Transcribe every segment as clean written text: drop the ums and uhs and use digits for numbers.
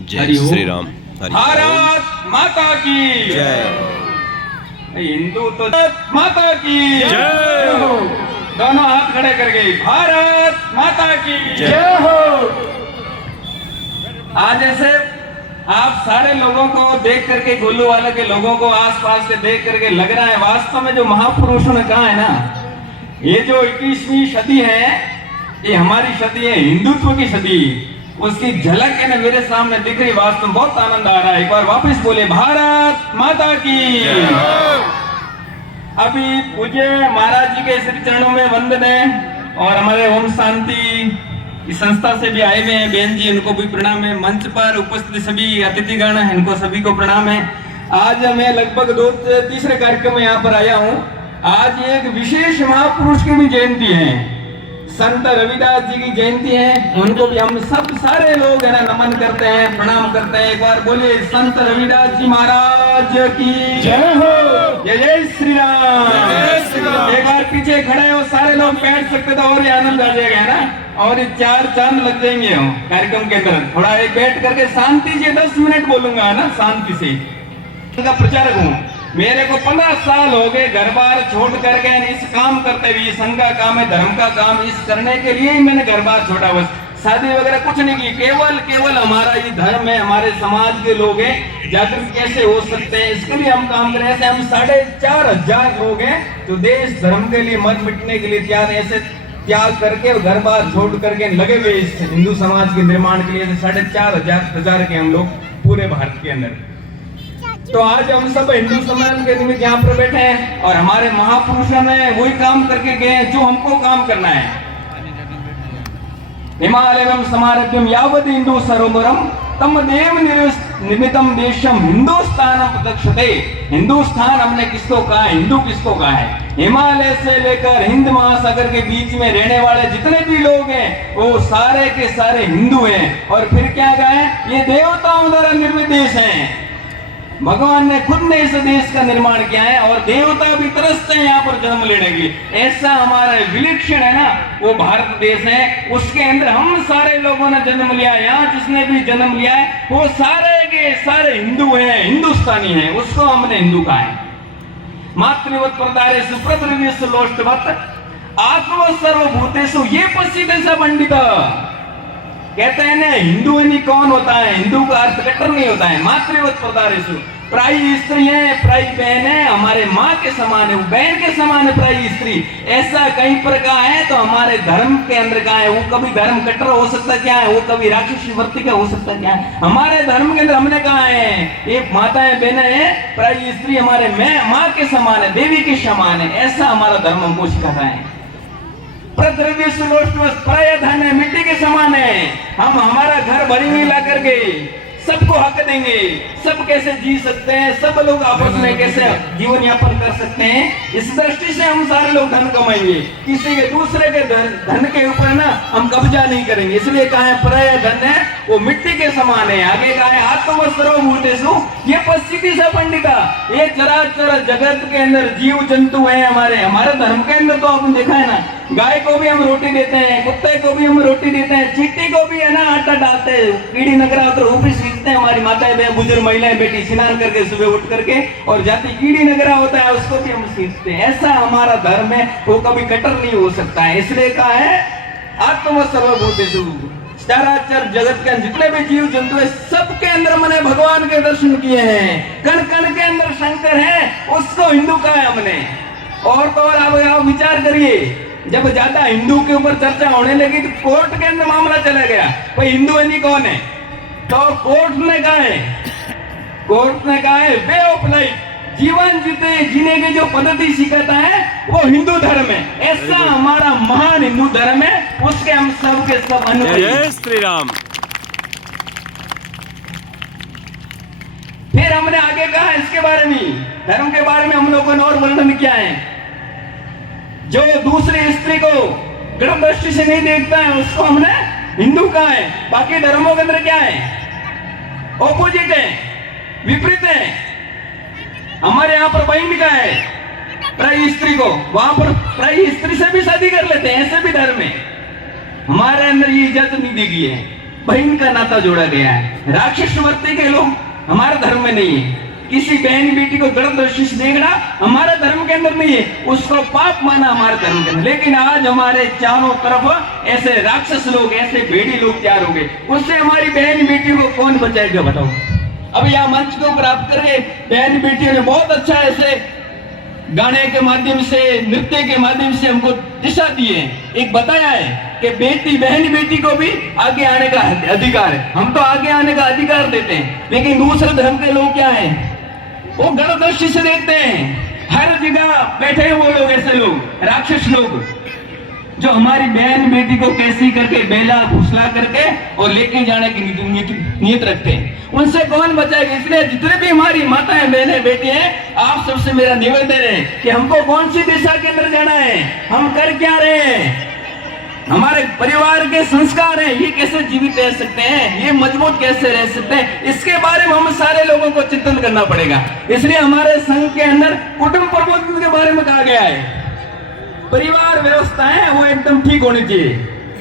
जय श्री राम। भारत माता की जय। हिंदू तो माता की जय हो। दोनों हाथ खड़े कर गए, भारत माता की जय हो। आज ऐसे आप सारे लोगों को देख करके, गुल्लू वाले के लोगों को आसपास से देख करके लग रहा है वास्तव में जो महापुरुषों ने कहा है ना, ये जो 21वीं सदी है, ये हमारी सदी है, हिंदुत्व की सदी। उसकी झलक है ना मेरे सामने दिख रही, वास्तव में बहुत आनंद आ रहा है। एक बार वापस बोले, भारत माता की। अभी पूज्य महाराज जी के श्री चरणों में वंदन है, और हमारे ओम शांति इस संस्था से भी आए हुए हैं बहन जी, इनको भी प्रणाम है। मंच पर उपस्थित सभी अतिथिगण हैं, इनको सभी को प्रणाम है। आज मैं लगभग तीसरे कार्यक्रम में यहाँ पर आया हूँ। आज एक विशेष महापुरुष की भी जयंती है, संत रविदास जी की जयंती है। उनको भी हम सब सारे लोग है ना नमन करते हैं, प्रणाम करते हैं। एक बार बोले संत रविदास जी महाराज की जय हो। जय जय श्री राम। एक बार पीछे खड़े हो सारे लोग, बैठ सकते तो और आनंद आ जाएगा ना, और 4 चांद लग जाएंगे हम कार्यक्रम के अंदर। थोड़ा एक बैठ करके शांति से 10 मिनट बोलूंगा ना, शांति से। उनका प्रचारक हूँ, मेरे को 15 साल हो गए घर बार छोड़ करके इस काम करते हुए। संघ का काम है, धर्म का काम, इस करने के लिए ही मैंने घर बार छोड़ा। बस शादी वगैरह कुछ नहीं की, केवल हमारा ये धर्म है, हमारे समाज के लोग हैं, जागृत कैसे हो सकते हैं इसके लिए हम काम कर रहे हैं। हम 4,500 लोग हैं जो देश धर्म के लिए मर मिटने के लिए तैयार है, ऐसे त्याग करके घर बार छोड़ करके लगे हुए इस हिंदू समाज के निर्माण के लिए। 4,500 के हम लोग पूरे भारत के अंदर। तो आज हम सब हिंदू समाज के निमित्त यहाँ पर बैठे हैं, और हमारे महापुरुषों ने वही काम करके गए जो हमको काम करना है। हिमालयम समारभ्यम यावद हिंदू सरोवरम तम देव निमित्तम देशम हिंदुस्तानम प्रदक्षते। हिंदुस्तान हमने किसको कहा है, हिंदू किसको कहा है? हिमालय से लेकर हिंद महासागर के बीच में रहने वाले जितने भी लोग हैं वो सारे के सारे हिंदू हैं। और फिर क्या कहा है, ये देवताओं द्वारा निर्मित देश है। भगवान ने खुद ने इस देश का निर्माण किया है, और देवता भी तरसते हैं यहाँ पर जन्म लेने के लिए। ऐसा हमारा विलक्षण है ना वो भारत देश है, उसके अंदर हम सारे लोगों ने जन्म लिया। यहाँ जिसने भी जन्म लिया है वो सारे के सारे हिंदू हैं, हिंदुस्तानी हैं, उसको हमने हिंदू कहा है। मातृवत प्रदारेषु प्रद्रव्येषु लोष्टवत् आत्मवत् सर्वभूतेषु ये पश्चिदेश पंडित। कहते हैं ना हिंदू यानी कौन होता है, हिंदू का अर्थ कट्टर नहीं होता है। मातृवत प्रदारेषु, प्रायी स्त्री है, प्रायी बहन है, हमारे माँ के समान है, वो बहन के समान है प्रायी स्त्री। ऐसा कहीं पर कहा है तो हमारे धर्म के अंदर कहा है। वो कभी धर्म कट्टर हो सकता क्या है, वो कभी राक्षसी वृत्ति का हो सकता क्या है। हमारे धर्म के अंदर हमने कहा है एक माताएं बहनें है, प्रायी स्त्री हमारे माँ के समान है, देवी के समान है। ऐसा हमारा धर्म हमको सिखाता है। प्राय धन है, मिट्टी के समान है। हम हमारा घर भरी हुई ला करके सबको हक देंगे, सब कैसे जी सकते हैं, सब लोग आपस में कैसे जीवन यापन कर सकते हैं, इस दृष्टि से हम सारे लोग धन कमाएंगे। किसी के दूसरे के धन के ऊपर ना हम कब्जा नहीं करेंगे। इसलिए कहा है प्राय धन है वो मिट्टी के समान है। आगे कहा है आत्मवत् सर्वभूतेषु ये पश्चिदेश पंडिता। ये चराचर जगत के अंदर जीव जंतु है हमारे धर्म के अंदर। तो आपने देखा है ना, गाय को भी हम रोटी देते हैं, कुत्ते को भी हम रोटी देते हैं, चींटी को भी है ना आटा डालते हैं, कीड़ी नगरा वो भी सीखते हैं। हमारी माताएं बहन बुजुर्ग महिलाएं बेटी स्नान करके सुबह उठ करके, और जाति कीड़ी नगरा होता है उसको भी हम सीखते हैं। ऐसा हमारा धर्म है, वो कभी कट्टर नहीं हो सकता है। इसलिए कहा है आत्मवत् सर्वभूतेषु, चराचर जगत के जितने भी जीव जंतु है सबके अंदर मैंने भगवान के दर्शन किए हैं। कण कण के अंदर शंकर है, उसको हिंदू कहा है हमने। और तो और आप विचार करिए, जब ज्यादा हिंदू के ऊपर चर्चा होने लगी तो कोर्ट के अंदर मामला चला गया, भाई हिंदू यानी कौन है। तो कोर्ट ने कहा है वे ऑफ लाइफ, जीवन जीने की जो पद्धति सिखाता है वो हिंदू धर्म है। ऐसा हमारा महान हिंदू धर्म है, उसके हम सब के सब अनुयायी। जय श्री राम। फिर हमने आगे कहा इसके बारे में, धर्म के बारे में हम लोगों ने और वर्णन किया है। जो दूसरी स्त्री को गर्भ दृष्टि से नहीं देखता है उसको हमने हिंदू कहा है। बाकी धर्मों के अंदर क्या है, ऑपोजिट है, विपरीत है। हमारे यहाँ पर बहन का है प्रायी स्त्री को, वहां पर प्रायी स्त्री से भी शादी कर लेते हैं, ऐसे भी धर्म है। हमारे अंदर ये इजाजत नहीं दी गई है। बहन का नाता जोड़ा गया है। राक्षस वर्ती के लोग हमारे धर्म में नहीं है। किसी बहन बेटी को गलत दृष्टि से देखना हमारे धर्म के अंदर नहीं है, उसको पाप माना हमारे धर्म के अंदर। लेकिन आज हमारे चारों तरफ ऐसे राक्षस लोग, ऐसे भेड़ी लोग तैयार हो गए, उससे हमारी बहन बेटी को कौन बचाएगा बताओ। अब यहाँ मंच को प्राप्त करके बहन बेटियों ने बहुत अच्छा ऐसे गाने के माध्यम से, नृत्य के माध्यम से हमको दिशा दी है, एक बताया है कि बेटी, बहन बेटी को भी आगे आने का अधिकार है। हम तो आगे आने का अधिकार देते हैं, लेकिन दूसरे धर्म के लोग क्या है, वो गलत दृष्टि से देखते हैं। हर जगह बैठे हैं वो लोग, ऐसे लोग, राक्षस लोग, जो हमारी बहन बेटी को कैसी करके बेला फुसला करके और लेके जाने की नीयत रखते हैं। उनसे कौन बचाएगा? इसलिए जितने भी हमारी माताएं, बहनें, बेटी हैं, आप सबसे मेरा निवेदन है कि हमको कौन सी दिशा के अंदर जाना है, हम कर क्या रहे हैं, हमारे परिवार के संस्कार हैं, ये कैसे जीवित रह सकते हैं, ये मजबूत कैसे रह सकते हैं, इसके बारे में हम सारे लोगों को चिंतन करना पड़ेगा। इसलिए हमारे संघ के अंदर कुटुंब प्रबंधन के बारे में कहा गया है। परिवार व्यवस्था है वो एकदम ठीक होनी चाहिए,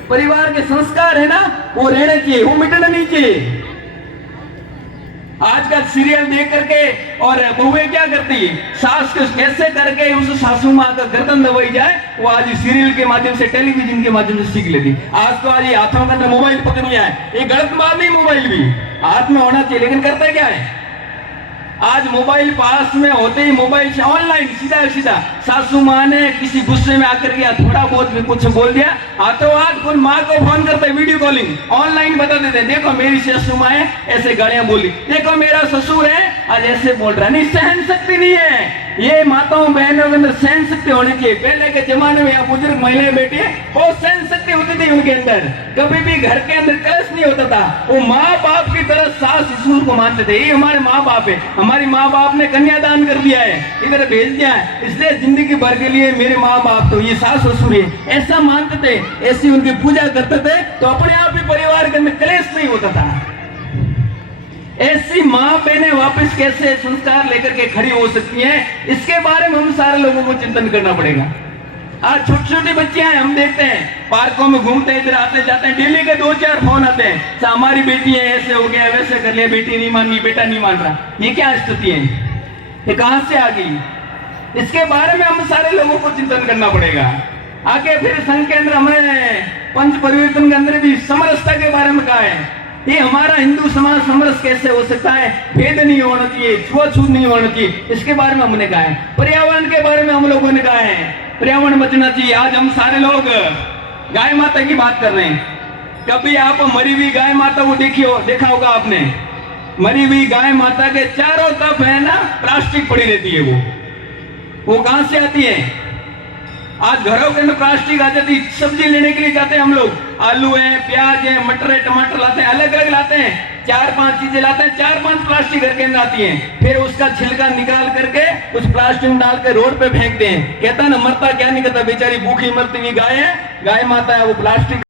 परिवार के संस्कार है ना वो रहने चाहिए, वो मिटना नहीं चाहिए। आज का सीरियल देख करके और बहुएं क्या करती है, सास को कैसे करके उस सासू माँ का गर्दन दबाई जाए, वो आज सीरियल के माध्यम से, टेलीविजन के माध्यम से सीख लेती। आज तो आज ये हाथों के अंदर मोबाइल पकड़ लिया है, ये गलत बात नहीं, मोबाइल भी हाथ में होना चाहिए, लेकिन करते क्या है, आज मोबाइल पास में होते ही मोबाइल से ऑनलाइन सीधा सासू माँ ने किसी गुस्से में आकर के थोड़ा बहुत भी कुछ बोल दिया, तो आज कोई माँ को फोन करते, वीडियो कॉलिंग ऑनलाइन बता देते, देखो मेरी सासू माँ है ऐसे गालियां बोली, देखो मेरा ससुर है आज ऐसे बोल रहा है। नहीं, सहन शक्ति नहीं है, ये माताओं बहनों के अंदर सहन शक्ति होनी चाहिए। पहले के जमाने में यहाँ बुजुर्ग महिलाएं बैठी है, बहुत सहन शक्ति होती थी उनके अंदर, कभी भी घर के अंदर कलश नहीं होता था, वो माँ बाप की तरह सास ससुर को मानते थे, ये हमारे माँ बाप है, हमारी माँ बाप ने कन्यादान कर दिया है, इधर भेज दिया है, इसलिए जिंदगी भर के लिए मेरे माँ बाप तो ये सास ससुर है, ऐसा मानते थे, ऐसी उनकी पूजा करते थे, तो अपने आप ही परिवार के अंदर कलेश नहीं होता था। ऐसी माँ बहनें वापस कैसे संस्कार लेकर के खड़ी हो सकती हैं, इसके बारे में हम सारे लोगों को चिंतन करना पड़ेगा। आज छोटी छोटी बच्चियां हैं, हम देखते हैं पार्कों में घूमते हैं, इधर आते जाते हैं, डेली के 2-4 फोन आते हैं, हमारी बेटी है ऐसे हो गया, वैसे कर लिया, बेटी नहीं मान रही, बेटा नहीं मान रहा। ये क्या स्थिति है, ये कहां से आ गई? इसके बारे में हम सारे लोगों को चिंतन करना पड़ेगा। आगे फिर संघ के अंदर हमें पंच परिवर्तन के अंदर भी समरसता के बारे में कहा है। ये हमारा हिंदू समाज समरस कैसे हो सकता है, भेद नहीं होना चाहिए, छुआछूत नहीं होना चाहिए, इसके बारे में हमने कहा है। पर्यावरण के बारे में हम लोगों ने कहा है, पर्यावरण बचना चाहिए। आज हम सारे लोग गाय माता की बात कर रहे हैं, कभी आप मरी हुई गाय माता को देखा होगा आपने, मरी हुई गाय माता के चारों तरफ है ना प्लास्टिक पड़ी रहती है, वो कहां से आती है? आज घरों के अंदर प्लास्टिक आ जाती, सब्जी लेने के लिए जाते हैं हम लोग, आलू है, प्याज है, मटर है, टमाटर लाते हैं, अलग अलग लाते हैं, 4-5 चीजें लाते हैं, 4-5 प्लास्टिक घर के अंदर आती हैं, फिर उसका छिलका निकाल करके उस प्लास्टिक में डाल के रोड पे फेंकते हैं। कहता है ना, मरता क्या नहीं करता, बेचारी भूखी मरती हुई गाय है, गाय माता है, वो प्लास्टिक